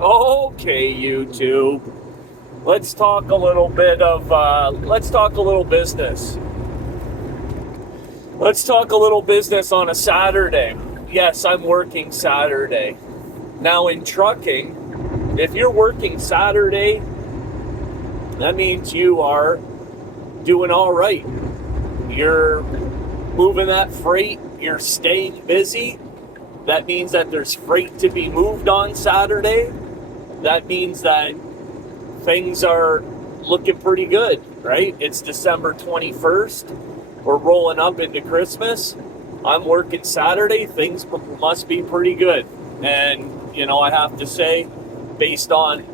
Okay, YouTube. Let's talk a little business. Let's talk a little business on a Saturday. Yes, I'm working Saturday. Now in trucking, if you're working Saturday, that means you are doing all right. You're moving that freight, you're staying busy. That means that there's freight to be moved on Saturday. That means that things are looking pretty good, right? It's December 21st. We're rolling up into Christmas. I'm working Saturday. Things must be pretty good. And, you know, I have to say, based on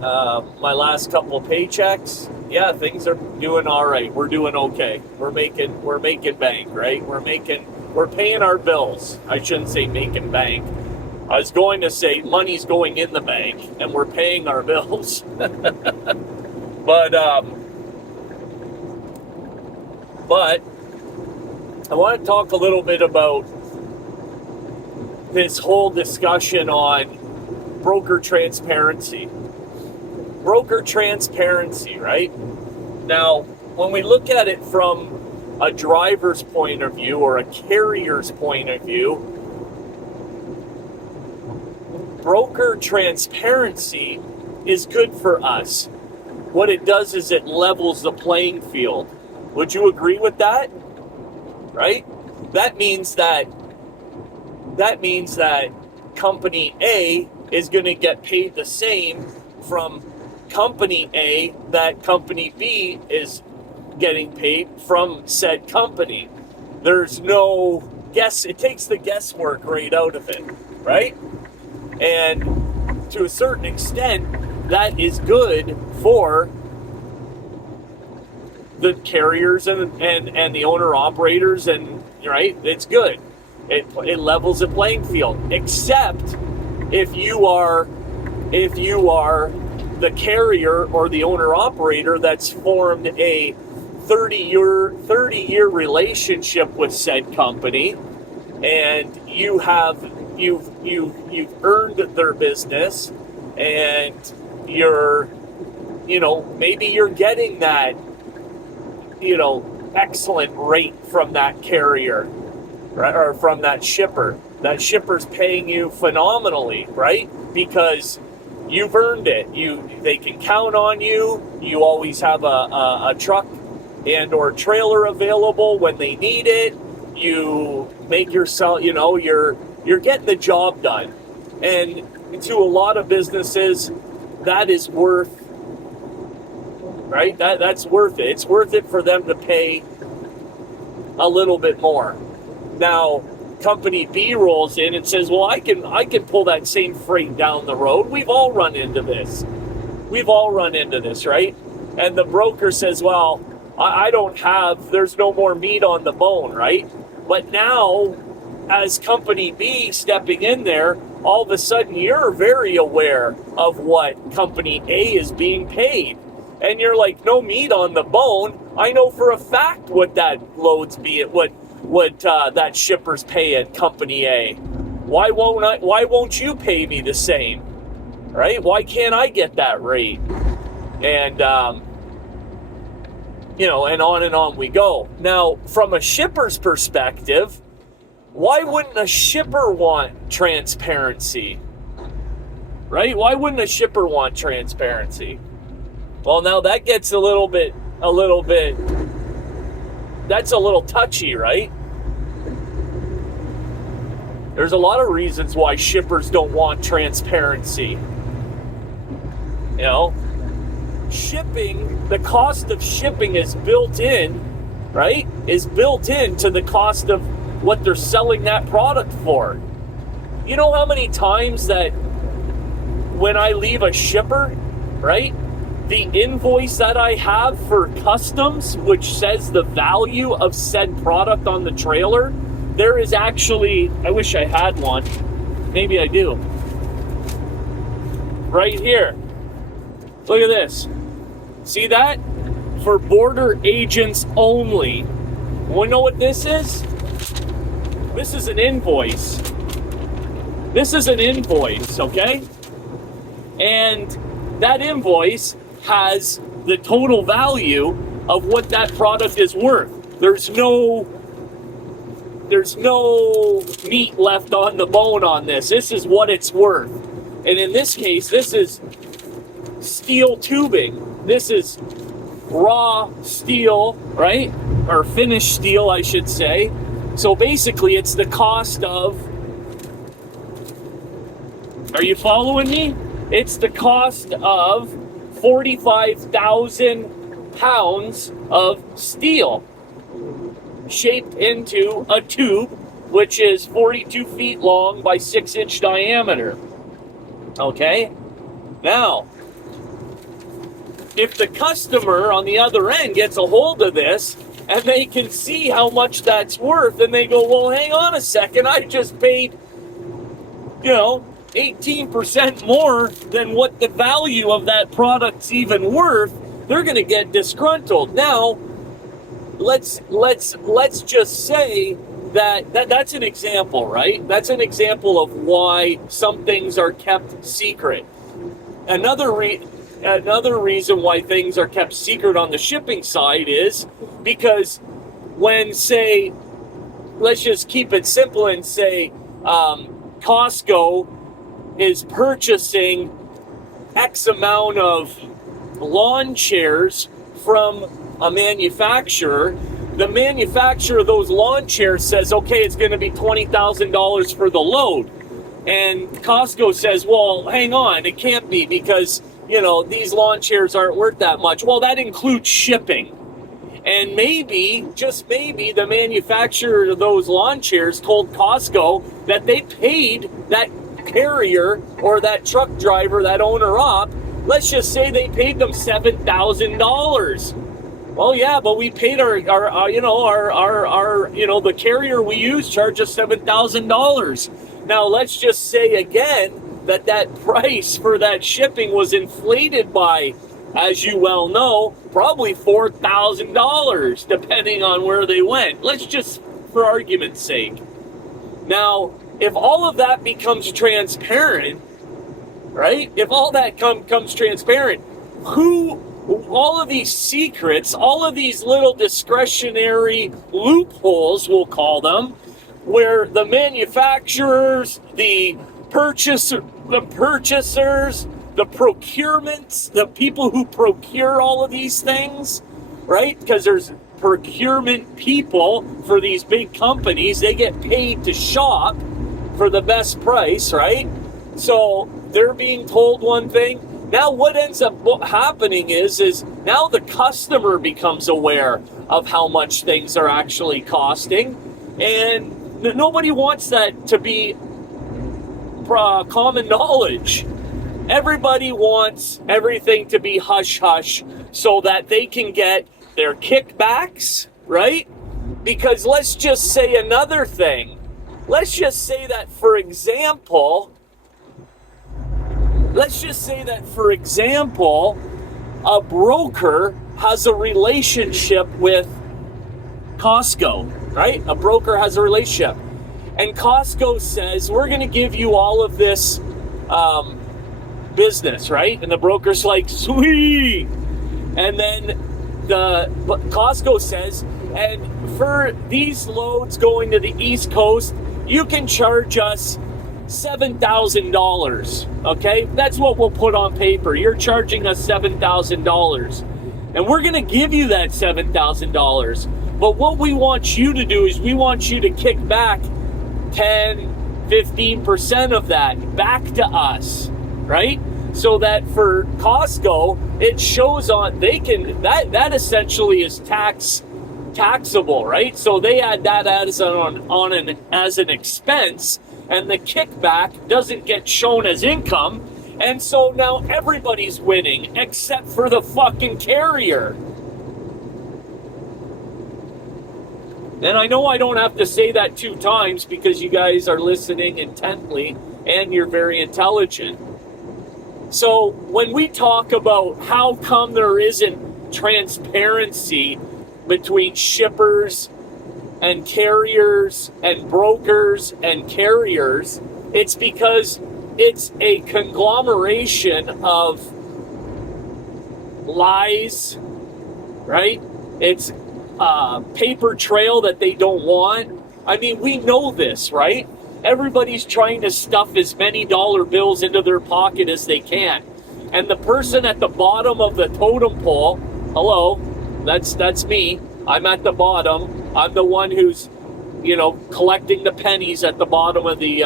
my last couple of paychecks, yeah, things are doing all right. We're doing okay. We're making bank, right? We're paying our bills. I shouldn't say making bank. I was going to say money's going in the bank and we're paying our bills. But I want to talk a little bit about this whole discussion on broker transparency. Broker transparency, right? Now, when we look at it from a driver's point of view or a carrier's point of view, broker transparency is good for us. What it does is it levels the playing field. Would you agree with that? Right? That means that company A is going to get paid the same from company A that company B is getting paid from said company. There's no guess. It takes the guesswork right out of it, right? And to a certain extent, that is good for the carriers and the owner operators, and right, it's good. It levels the playing field. Except if you are the carrier or the owner operator that's formed a 30-year relationship with said company, and you've earned their business, and maybe you're getting that excellent rate from that carrier, right, or from that shipper. That shipper's paying you phenomenally, right? Because you've earned it. They can count on you. You always have a truck and or trailer available when they need it. You make yourself, you're getting the job done. And to a lot of businesses, that is worth, right? That's worth it. It's worth it for them to pay a little bit more. Now, company B rolls in and says, well, I can pull that same freight down the road. We've all run into this, right? And the broker says, well, there's no more meat on the bone, right? But now, as company B stepping in there, all of a sudden you're very aware of what company A is being paid. And you're like, no meat on the bone. I know for a fact what that load's what that shipper's pay at company A. Why won't you pay me the same? Right? Why can't I get that rate? And and on we go. Now, from a shipper's perspective, why wouldn't a shipper want transparency? Right? Why wouldn't a shipper want transparency? Well, now that gets a little bit, that's a little touchy, right? There's a lot of reasons why shippers don't want transparency. Shipping, the cost of shipping is built in, right? Is built into the cost of what they're selling that product for. You know how many times that when I leave a shipper, right? The invoice that I have for customs, which says the value of said product on the trailer, there is actually, I wish I had one. Maybe I do. Right here. Look at this. See that? For border agents only. Want to know what this is? This is an invoice. This is an invoice, okay? And that invoice has the total value of what that product is worth. There's no meat left on the bone on this. This is what it's worth. And in this case, this is steel tubing. This is raw steel, right? Or finished steel, I should say. So basically, it's the cost of... Are you following me? It's the cost of 45,000 pounds of steel shaped into a tube, which is 42 feet long by 6-inch diameter. Okay? Now, if the customer on the other end gets a hold of this and they can see how much that's worth, and they go, well, hang on a second, I just paid, 18% more than what the value of that product's even worth, they're going to get disgruntled. Now, let's just say that's an example, right? That's an example of why some things are kept secret. Another reason why things are kept secret on the shipping side is because when, say, let's just keep it simple and say Costco is purchasing X amount of lawn chairs from a manufacturer, the manufacturer of those lawn chairs says, okay, it's going to be $20,000 for the load. And Costco says, well, hang on, it can't be because, these lawn chairs aren't worth that much. Well, that includes shipping. And maybe, just maybe, the manufacturer of those lawn chairs told Costco that they paid that carrier or that truck driver, that owner-op, let's just say they paid them $7,000. Well, yeah, but we paid the carrier we use charged us $7,000. Now, let's just say again that price for that shipping was inflated by, as you well know, probably $4,000, depending on where they went. Let's just, for argument's sake. Now, if all of that becomes transparent, right? If all that comes transparent, all of these secrets, all of these little discretionary loopholes, we'll call them, where the manufacturers, the purchasers, the procurements, the people who procure all of these things, right? Because there's procurement people for these big companies. They get paid to shop for the best price, right? So they're being told one thing. Now what ends up happening is now the customer becomes aware of how much things are actually costing, and nobody wants that to be common knowledge. Everybody wants everything to be hush-hush so that they can get their kickbacks, right? Because let's just say another thing. Let's just say that, for example, a broker has a relationship with Costco, right? A broker has a relationship. And Costco says, we're going to give you all of this business, right? And the broker's like, sweet. And then Costco says, and for these loads going to the East Coast, you can charge us $7,000, okay? That's what we'll put on paper. You're charging us $7,000. And we're going to give you that $7,000. But what we want you to do is we want you to kick back 10, 15% of that back to us, right? So that for Costco, it shows on, they can, that essentially is taxable, right? So they add that as an expense, and the kickback doesn't get shown as income, and so now everybody's winning except for the fucking carrier. And I know I don't have to say that 2 times because you guys are listening intently and you're very intelligent. So when we talk about how come there isn't transparency between shippers and carriers and brokers and carriers, it's because it's a conglomeration of lies, right? It's a paper trail that they don't want. I mean, we know this, right? Everybody's trying to stuff as many dollar bills into their pocket as they can. And the person at the bottom of the totem pole, hello, that's me. I'm at the bottom. I'm the one who's, collecting the pennies at the bottom of the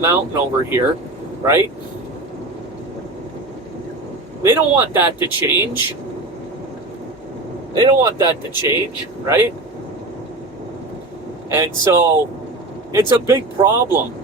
mountain over here, right? They don't want that to change. They don't want that to change, right? And so it's a big problem,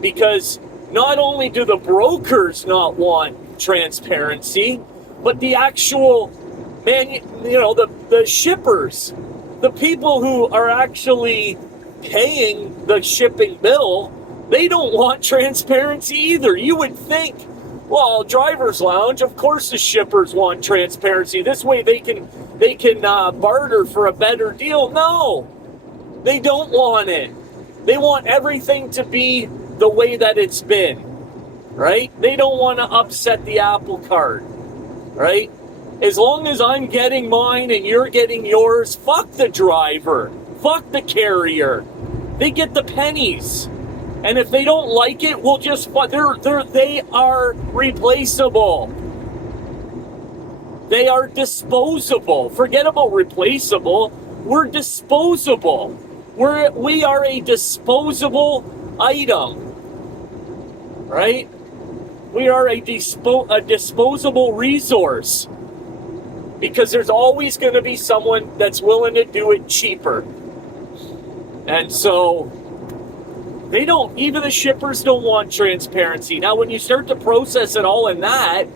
because not only do the brokers not want transparency, but the actual the shippers, the people who are actually paying the shipping bill, they don't want transparency either. You would think, well, driver's lounge, of course the shippers want transparency. This way they can barter for a better deal. No, they don't want it. They want everything to be the way that it's been, right? They don't want to upset the apple cart, right? As long as I'm getting mine and you're getting yours, fuck the driver, fuck the carrier. They get the pennies. And if they don't like it, we'll just, they are replaceable. They are disposable. Forget about replaceable. We're disposable. We are a disposable item, right? We are a disposable resource, because there's always going to be someone that's willing to do it cheaper. And so even the shippers don't want transparency. Now, when you start to process it all in that,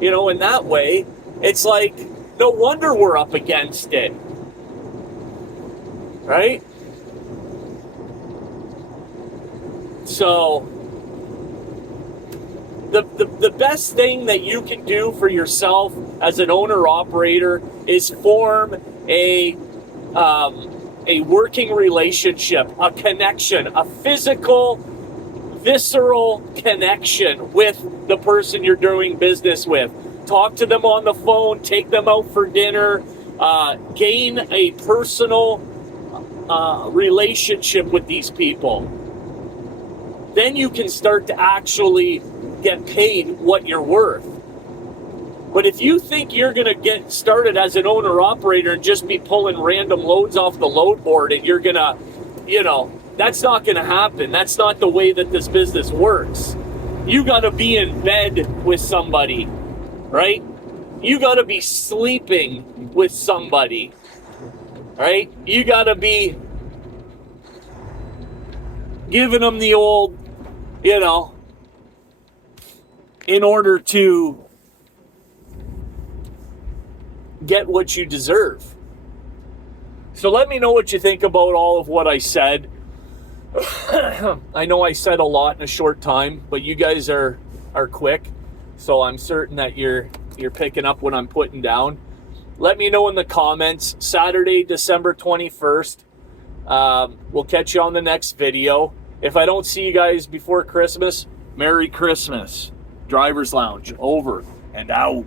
in that way, it's like, no wonder we're up against it, right? So the best thing that you can do for yourself as an owner-operator is form a working relationship, a connection, a physical, visceral connection with the person you're doing business with. Talk to them on the phone, take them out for dinner, gain a personal relationship with these people. Then you can start to actually get paid what you're worth. But if you think you're going to get started as an owner-operator and just be pulling random loads off the load board, and you're going to, that's not going to happen. That's not the way that this business works. You got to be in bed with somebody, right? You got to be sleeping with somebody, right? You got to be giving them the old, in order to get what you deserve. So let me know what you think about all of what I said. I know I said a lot in a short time, but you guys are quick, so I'm certain that you're picking up what I'm putting down. Let me know in the comments. Saturday, December 21st. We'll catch you on the next video. If I don't see you guys before Christmas, Merry Christmas. Driver's Lounge, over and out.